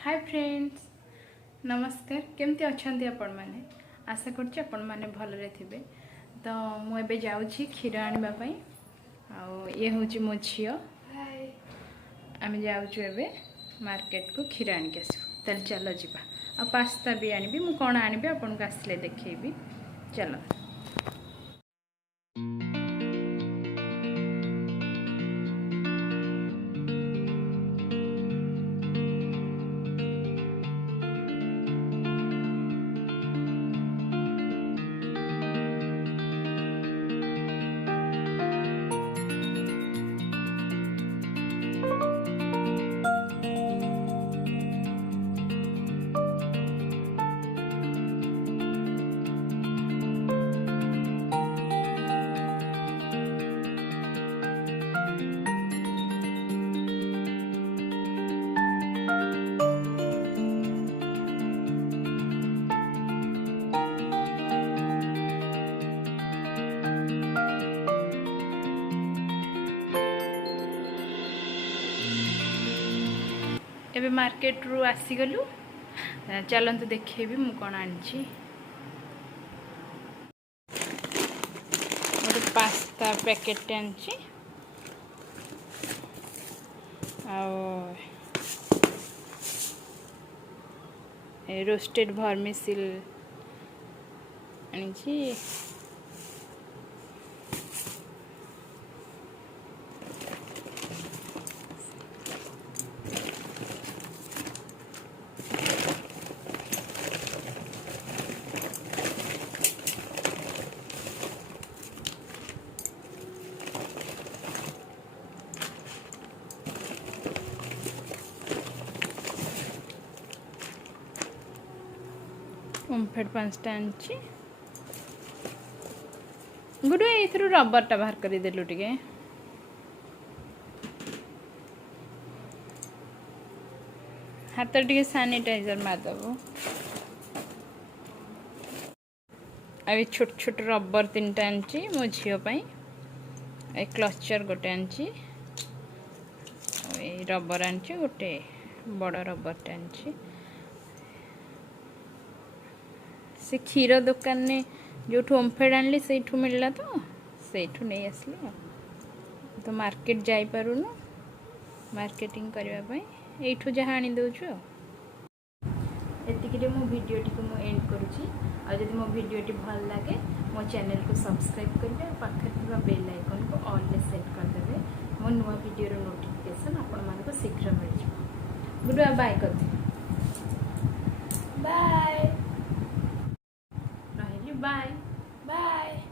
Hi friends, नमस्कार। केमती अच्छा आपण मैंने आशा करछि आपण मैंने भलरे थिबे। तो मुझे जाऊँगी क्षीर आने ये हूँ मो झी। आम जाऊँ एवं मार्केट को क्षीर आणिक आसो। चलो जीवा। आ पास्ता भी आनी मु कौन आनी आपन को आसले देखी। चलो एबे मार्केट रू आसीगलु। चलंतु देखेबी मु कौन आनी। गोटे पास्ता पैकेट आनी रोस्टेड भर्मिसिल आनी। ओमफेड 5टा आनी। गुड ये रबर टा बाहर कर देलु टिके। हाथ टिके सैनिटाइजर मारदेव। अभी छोट छोट रबर 3टा आनी मो झीपाई। क्लचर गोटे आनी। रबर आनी गोटे बड़ रबर टे आनी। से क्षीर दुकान ने जो ओमफेड आनली से मिलला तो से नहीं आसली। तो मार्केट जाई पारुनु मार्केटिंग करबा पई एठू जहा आनी दोछु। एतिकिरे मो वीडियो टी को मो एंड करूची। आ जदि मो वीडियो टी भल लागे मो चैनल को सब्सक्राइब करबे। पाखर थिबा बेल आइकन को ऑल ले सेट कर देबे। मो नुवा वीडियो रो नोटिफिकेशन आपण मान को शीघ्र मिल जाबो। गुड बाय कर दे। बाय। Bye. Bye.